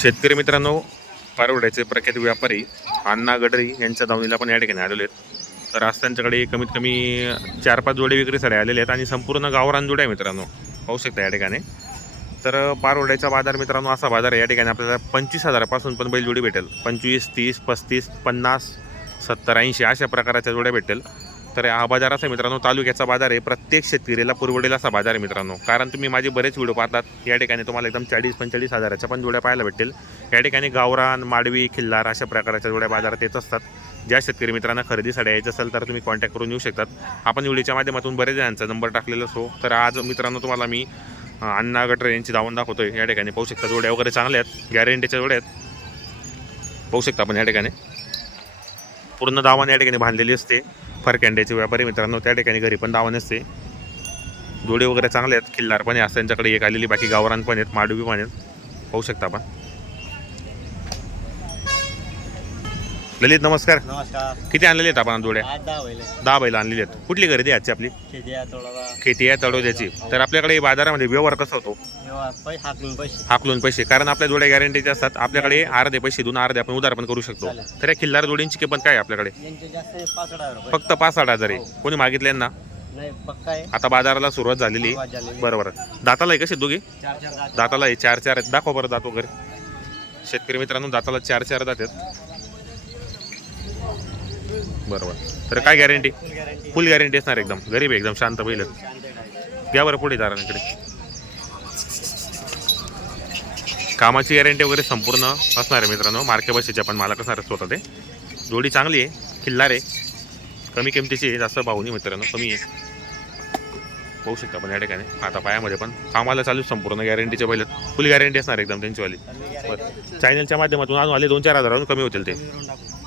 शेतकरी मित्रांनो पारवड्याचे प्रख्यात व्यापारी अण्णा गडरी यांच्या दावणीला पण या ठिकाणी आलेले आहेत. तर आज त्यांच्याकडे कमीत कमी चार पाच जोडे विक्रीसाठी आलेले आहेत आणि संपूर्ण गावरान जोड्या आहे मित्रांनो. पाहू शकता या ठिकाणी. तर पारवड्याचा बाजार मित्रांनो असा बाजार आहे या ठिकाणी आपल्याला पंचवीस हजारापासून पण बैलजोडी भेटेल. पंचवीस तीस पस्तीस पन्नास सत्तर ऐंशी अशा प्रकाराच्या जोड्या भेटेल. तर हा बाजार असा मित्रांनो तालुक्याचा बाजार आहे. प्रत्येक शेतकरीला पुरवडेल असा बाजार आहे मित्रांनो. कारण तुम्ही माझे बरेच व्हिडिओ पाहतात. या ठिकाणी तुम्हाला एकदम चाळीस पंचेचाळीस हजाराच्या पण जोड्या पाहायला भेटेल या ठिकाणी गावरान माडवी खिल्लार अशा प्रकारच्या जोड्या बाजारात येत असतात. ज्या शेतकरी मित्रांना खरेदीसाठी यायचं असेल तर तुम्ही कॉन्टॅक्ट करून येऊ शकतात. आपण व्हिडिओच्या माध्यमातून बरेच जणांचा नंबर टाकलेला असो. तर आज मित्रांनो तुम्हाला मी अं, अण्णा गटरे यांची दावण दाखवतोय. या ठिकाणी पाहू शकता जोड्या वगैरे चांगल्या आहेत. गॅरंटीच्या जोड्या आहेत. पाहू शकता आपण या ठिकाणी. पूर्ण दावण या ठिकाणी बांधलेली असते. फरकँड्याचे व्यापारी मित्रांनो त्या ठिकाणी घरी पण दावण असते. जोडे वगैरे चांगले आहेत खिल्लार पण आहे त्यांच्याकडे एक आलेली बाकी गावरान पण आहेत माडवी पण आहेत. पाहू शकता आपण. ललित नमस्कार. नमस्कार. किती आणलेले आहेत आपण जोड्या दहा बैल आणलेली आहेत. कुठली खरेदी आहे आजची आपली? खेती आहे तळोद्याची. तर आपल्याकडे बाजारामध्ये व्यवहार कसा होतो? हाकलून पैसे. कारण आपल्या जोड्या गॅरंटीचे असतात आपल्याकडे अर्धे पैसे देऊन अर्धे आपण उधार पण करू शकतो. तर या खिल्लार जोडींची किंमत काय आपल्याकडे? फक्त पाच साठ हजार आहे. कोणी मागितले ना नाही पक्का आहे. आता बाजाराला सुरुवात झालेली. बरोबर. दाताला आहे कसे दोघे. दाताला आहे. चार चार दाखवा बरं दात वगैरे. शेतकरी मित्रांनो दाताला चार चार दात आहेत. बरोबर. तर काय गॅरंटी. फुल गॅरंटी असणार एकदम. गरीब एकदम. शांत आहे. घ्या बरं पुढे दारांकडे. कामाची गॅरंटी वगैरे संपूर्ण असणार आहे मित्रांनो. मार्के बसेच्या पण मालक असणार स्वतः ते. जोडी चांगली आहे खिल्लार आहे. कमी किमतीची आहे जास्त भाऊ नाही मित्रांनो कमी आहे. पाहू शकता आपण या ठिकाणी. आता पायामध्ये पण कामाला चालू संपूर्ण गॅरंटीच्या पहिले. फुल गॅरंटी असणार एकदम त्यांचीवाली. बरं. चॅनलच्या माध्यमातून अजून आले दोन चार हजारावरून कमी होतील ते.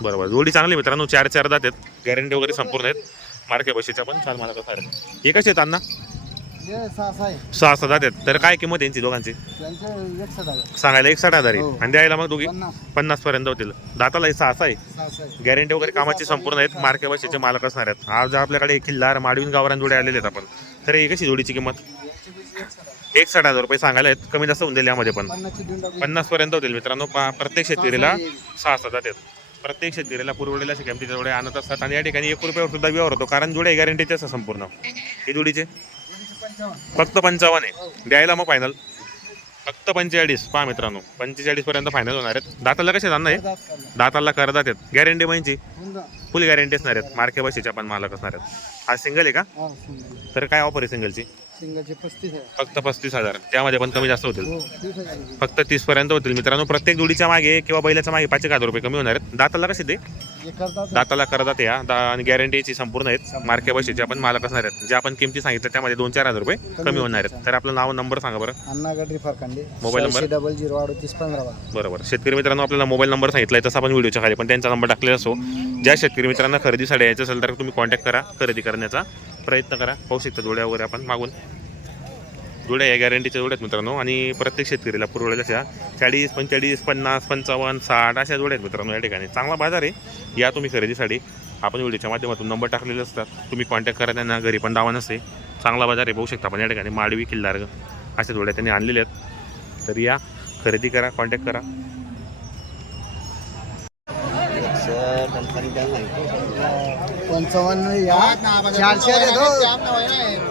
बरोबर जोडी चांगली मित्रांनो चार चार दात आहेत. गॅरंटी वगैरे संपूर्ण आहेत. मार्के बशीच्या पण छान मला कसं आहेत. हे कसे आहेत अण्णा. सहा सहा आहेत तर काय किंमत यांची दोघांची. सांगायला एक साठ हजार आहे. हो. आणि द्यायला मग दोघी? पन्नास. पर्यंत होतील. दाताला सहा सहा आहे. गॅरंटी वगैरे कामाची संपूर्ण आहेत. मार्के बशीचे मालक असणार आहेत. आज आपल्याकडे खिल्लार माडवीन गावरान जोडे आलेले आहेत आपण. तर ही कशी जोडीची किंमत. एक साठ हजार रुपये सांगायला आहेत. कमी जास्त होऊन दिले यामध्ये पण. पन्नास पर्यंत होतील मित्रांनो. पा- प्रत्येक शेतकरीला सहा जात आहेत प्रत्येक शेतकरीला पुरवलेल्या अशा किमतीच्या जोड्या आणत असतात. आणि या ठिकाणी एक रुपयावर सुद्धा व्यवहार होतो. कारण जोड्या गॅरंटीचे असतात संपूर्ण. ही जोडीचे. फक्त पंचावन्न आहे. द्यायला मग फायनल फक्त पंचेचाळीस. पहा मित्रांनो पंचेचाळीस पर्यंत फायनल होणार आहेत. दाताला कसे जाणार आहे. दाताला करदात आहेत. गॅरंटी म्हणजे. फुल गॅरंटी असणार आहेत. मार्के बशीच्या पण मालक असणार आहेत. हा सिंगल आहे का. तर काय ऑफर आहे सिंगलची पस्तीस फक्त पस्तीस हजार. त्यामध्ये पण कमी जास्त होतील. हो तीस हजार आहे. फक्त तीस पर्यंत होतील. मित्रांनो प्रत्येक जोडीच्या मागे किंवा बैलाच्या मागे पाच एक हजार रुपये कमी होणार आहेत. दाताला कसे ते? करतात दाताला करदात या. दा आणि गॅरंटीची संपूर्ण आहेत. मार्के बशीचे पण मालक असणार आहेत. जे आपण किमती सांगितल्या त्यामध्ये दोन चार हजार रुपये कमी होणार आहेत. तर आपलं नाव नंबर सांगा बरं. Anna Pharkande. Mobile number? Double zero अडतीस पंधरा बारा. बरोबर. शेतकरी मित्रांनो आपल्याला मोबाईल नंबर सांगितला आहे तसा आपण व्हिडिओच्या खाली पण त्यांचा नंबर टाकलेला असो ज्या शेतकरी मित्रांना खरेदीसाठी यायचं असेल तर तुम्ही कॉन्टॅक्ट करा. खरेदी करण्याचा प्रयत्न करा. पाहू शकता जोड्या वगैरे आपण मागून. जोड्या या गॅरंटीच्या जोड्यात मित्रांनो. आणि प्रत्येक शेतकरीला पुरवल्या अशा चाळीस पंचेचाळीस पन्नास पंचावन्न साठ अशा जोड्या आहेत मित्रांनो या ठिकाणी. चांगला बाजार आहे. या तुम्ही खरेदीसाठी आपण व्हिडिओच्या माध्यमातून नंबर टाकलेले असतात. तुम्ही कॉन्टॅक्ट करा त्यांना. घरी पण दावा नसते चांगला बाजार आहे. पाहू शकता आपण या ठिकाणी माडवी किल्लार अशा जोड्या त्यांनी आणलेल्या आहेत. तर या खरेदी करा कॉन्टॅक्ट करा. पंचावन्न या. चारशे देतो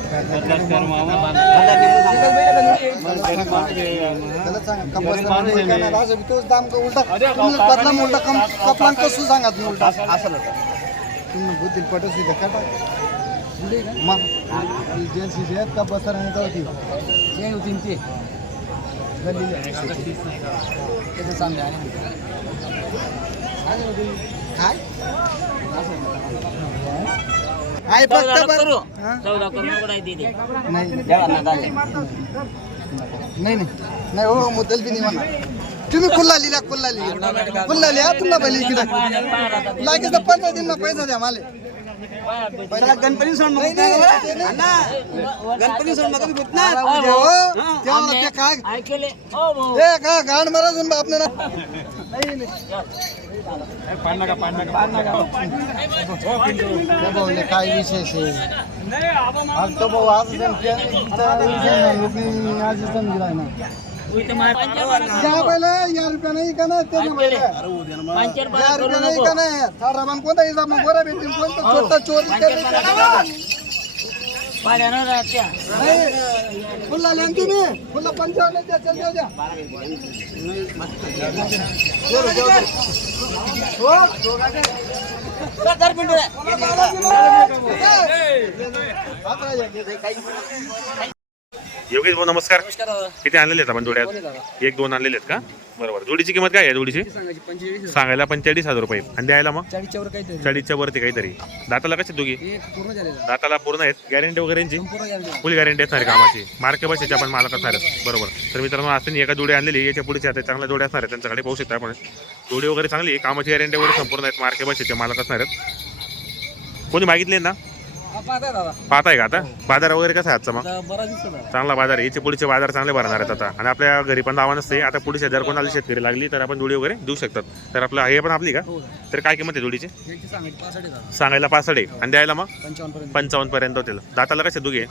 तोच दाम का उलटा बदला उलटा कम कसं सांगा तुम्ही उलटा असं तुम्ही बुद्धी पटस होती का मग जे आहेत का बसर होती ते होती ते त्याचं चांगलं आहे काय? आहे फक्त बरं. हा? नाही नाही. नाही नाही हो मुद्दल बी नाही म्हणा. तुम्ही खुल्ला लिहिला खुल्ला लिहिला खुल्ला लिहा तुला पहिले लागेल तर पंधरा दिन पैसा द्या मला. पहिला गणपती सोड मग गणपती सोड मग हो. तेव्हा काय? ऐकले. हो भाऊ ए का गाण मारा बाप ना. नाही नाही. भाऊले काय विशेष आहे आज तो भाऊ आज आज समजला ना यार रुपया नाही का नाही त्याच्या माहिती हजार रुपया नाही का नाही हा। रमान कोणता हिसाब मग बरं भेटतील कोणता छोटा चोर पाण्यानं राहत्या नाही फुल्ला लेन तुम्ही फुल्ला पंचावन्न द्या चल देऊ द्या हो, मिनिटं हात राहिला. योगेश भाऊ नमस्कार. किती आणलेले आहेत आपण जोड्यात? एक दोन आणलेले आहेत का? बरोबर. जोडीची किंमत काय आहे जोडीची? सांगायला पंचेचाळीस हजार रुपये. आणि द्यायला मग? चाळीसच्या वरती काहीतरी. दाताला कशी दोघी? दाताला पूर्ण आहेत. गॅरंटी वगैरेची फुल गॅरंटी असणार आहे कामाची. मार्के बसेच्या पण मालक असणार आहेत बरोबर. तर मित्रांनो त्यांनी एका जोडी आणलेली याच्यापुढे आता चांगल्या जोड्या असणार आहेत. त्यांच्याकडे पाहू शकता आपण. जोडी वगैरे चांगली आहे. कामाची गॅरंटी वगैरे संपूर्ण आहेत. मार्के बसेचे मालक असणार आहेत. कोणी मागितले ना? पाहताय का आता? बाजार वगैरे कसा आहे आजचा मग? चांगला बाजार आहे. याचे पुढचे बाजार चांगले भरणार आहेत आता. आणि आपल्या घरी पण दावा नसते. आता पुढे जर कोणाला शेतकरी लागली तर आपण जोडी वगैरे देऊ शकतात. तर आपलं हे पण आपली का? तर काय किंमत आहे जोडीची? सांगायला आहे. आणि द्यायला मग? पंचावन्न पर्यंत. होतील. दाताला कसे दोघे?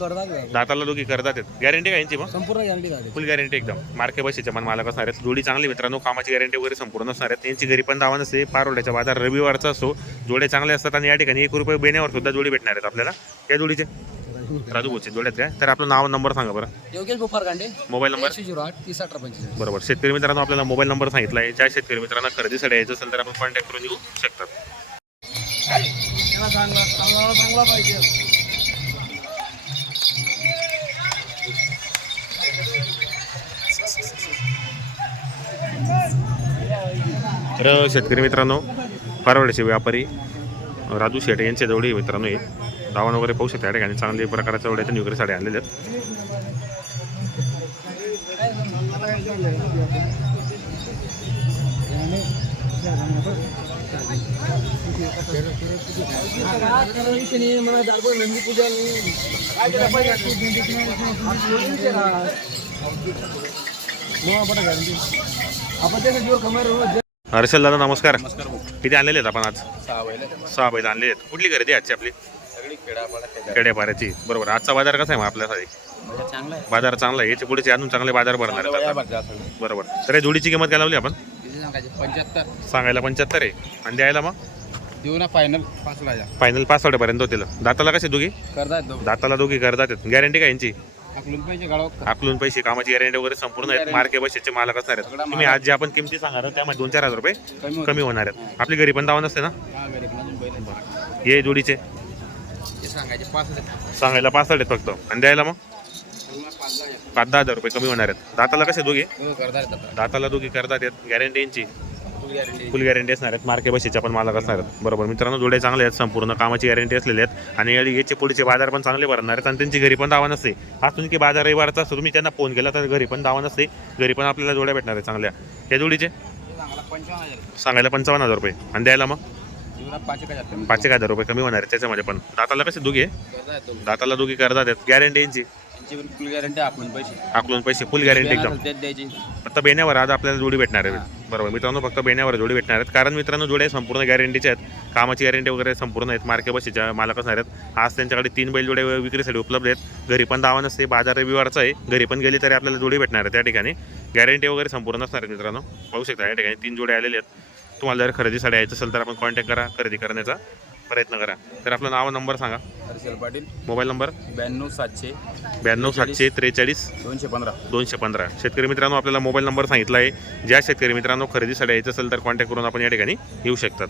दाताला दोघी करतात. गॅरंटी का यांची मग? संपूर्ण गॅरंटी फुल गॅरंटी एकदम. मार्के बसेचे पण मालक असणार आहेत. जोडी चांगली मित्रांनो. कामाची गॅरंटी वगैरे संपूर्ण असणार आहेत. यांची घरी पण दावा नसते. पारोड्याचा बाजार रविवारचा असतो. जोडे चांगले असतात आणि या ठिकाणी एक रुपये बेण्यावर सुद्धा जोडी भेटणार आहेत आपल्याला. या जोडीचे. राजू भाऊचे जोड्यात काय तर आपलं नाव नंबर सांगा बरं. योगेश बुफार गांडे. Mobile number? एकशे झिरो आठ तीस अठरा पंचेचाळीस. बरोबर. शेतकरी मित्रांनो आपल्याला मोबाईल नंबर सांगितला आहे. ज्या शेतकरी मित्रांना खरेदीसाठी यायचं असेल तर आपण कॉन्टॅक्ट करून येऊ शकतात. चांगला पाहिजे तर शेतकरी मित्रांनो फारवड्याचे व्यापारी राजू शेटे यांच्या जवळ मित्रांनो हे दावण वगैरे पाहू शकता या ठिकाणी. चांगल्या प्रकारच्या वड्याच्या विक्री साड्या आणलेल्या हर्षल दादा नमस्कार. किती आणलेले आहेत आपण आज? सहा बैल आणले आहेत. कुठली खरेदी आजची आपली? खेड्यापाऱ्याची बरोबर. आजचा बाजार कसा आहे मग आपल्यासाठी? चांगला बाजार चांगला आहे. याच्यापुढे अजून चांगले बाजार भरणार आहेत आता. बरोबर. तर या जोडीची किंमत काय लावली आपण? पंच्याहत्तर. सांगायला पंच्याहत्तर आहे. आणि द्यायला मग? देऊ ना फायनल पाच हजार फायनल पाच पर्यंत होतील. दाताला कसे दोघी? करतात दोघं. दाताला दोघी करतात गॅरंटी का यांची? गाळव आकलून पैसे कामाची गॅरंटी वगैरे संपूर्ण आहेत. मार्के बसेचे मालक असणार आहेत. तुम्ही आज जे आपण किमती सांगणार आहोत, त्यामध्ये दोन चार हजार रुपये कमी होतं. कमी होणार आहेत. आपली घरी पण दावा नसते ना? हा, बैल. हे जोडीचे? सांगायचे सांगायला पाच आहेत फक्त. आणि द्यायला मग? पाच दहा हजार रुपये कमी होणार आहेत. दाताला कसे दोघे? हो, दाताला दोघी करतात आहेत. गॅरंटी यांची. फुल गॅरंटी असणार आहेत. मार्के बसेच्या पण मालक असणार आहेत. बरोबर. मित्रांनो जोडे चांगले आहेत. संपूर्ण कामाची गॅरंटी असलेले आहेत. आणि याची- याचे पुढचे बाजार पण चांगले भरणार आहेत. आणि त्यांची घरी पण दावा नसते. आज तुम्ही की बाजार रविवारचा असतो. तुम्ही त्यांना फोन केला तर घरी पण दावा नसते. घरी पण आपल्याला जोड्या भेटणार आहेत चांगल्या. या जोडीचे? सांगायला पंचावन्न हजार रुपये. आणि द्यायला मग? पाच एक हजार रुपये कमी होणार आहेत त्याच्यामध्ये पण. दाताला कसे दोघं. दाताला दोघी करतात गॅरंटी यांची. फुल गॅरंटी आपण पैसे. आकलून पैसे फुल गॅरंटी एकदम. फक्त बेण्यावर आज आपल्याला जोडी भेटणार आहे. बरोबर. मित्रांनो फक्त बेण्यावर जोडी भेटणार आहेत. कारण मित्रांनो जोड्या संपूर्ण गॅरंटीचे आहेत. कामाची गॅरंटी वगैरे संपूर्ण आहेत. मार्के बशीच्या मालक असणार आहेत. आज त्यांच्याकडे तीन बैल जोड्या विक्रीसाठी उपलब्ध आहेत. घरी पण दावा नसते. बाजार रविवारचा आहे. घरी पण गेली तरी आपल्याला जोडी भेटणार आहे. त्या ठिकाणी गॅरंटी वगैरे संपूर्ण असणार आहेत मित्रांनो. पाहू शकता या ठिकाणी तीन जोड्या आलेले आहेत. तुम्हाला जर खरेदीसाठी यायचं असेल तर आपण कॉन्टॅक्ट करा खरेदी करण्याचा प्रयत्न करा. तर आपलं नाव नंबर सांगा. हर्षल पाटील. Mobile number? ब्याण्णव सातशे ब्याण्णव सातशे त्रेचाळीस. दोनशे पंधरा. दोनशे पंधरा. शेतकरी मित्रांनो आपल्याला मोबाईल नंबर सांगितला आहे. ज्या शेतकरी मित्रांनो खरेदीसाठी यायचं असेल तर कॉन्टॅक्ट करून आपण या ठिकाणी येऊ शकतात.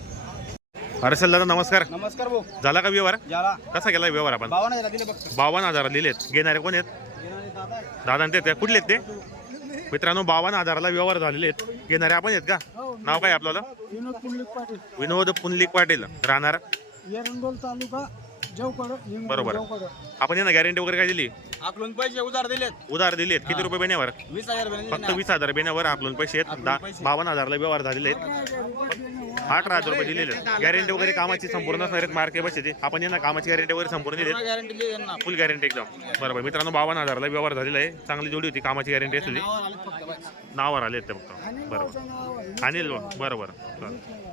हर्षल दादा नमस्कार. नमस्कार भाऊ. झाला का व्यवहार? ज्याला कसा केला व्यवहार आपण? बावन्न हजार दिले बावन्न हजार दिलेत. घेणारे कोण आहेत? दादा ते कुठले आहेत ते? मित्रांनो बावन्न हजाराला व्यवहार झालेले आहेत. घेणारे आपण आहेत का? नाव काय आपल्याला विनोद पुंडलिक पाटील. विनोद पुनलिक पाटील. राहणार? एरंडोल तालुका बरोबर. आपण यांना गॅरंटी वगैरे काय दिली? आकलून पैसे उधार दिलेत. उधार दिलेत. किती रुपये बेण्यावर? वीस हजार फक्त वीस हजार बेण्यावर आपलं पैसे आहेत. दा- बावन्न हजारला व्यवहार झालेले आहेत. अठरा हजार रुपये दिलेले आहेत. गॅरंटी वगैरे कामाची संपूर्ण असणार आहेत. मार्के बसचे आपण यांना कामाची गॅरंटी वगैरे संपूर्ण दिली गॅरंटी दिली यांना. फुल गॅरंटी एकदम. बरोबर. मित्रांनो बावन्न हजारला व्यवहार झालेला आहे. चांगली जोडी होती. कामाची गॅरंटी असलेली नावावर आलेत आले ते फक्त. बरोबर. अनिल बरोबर. बरं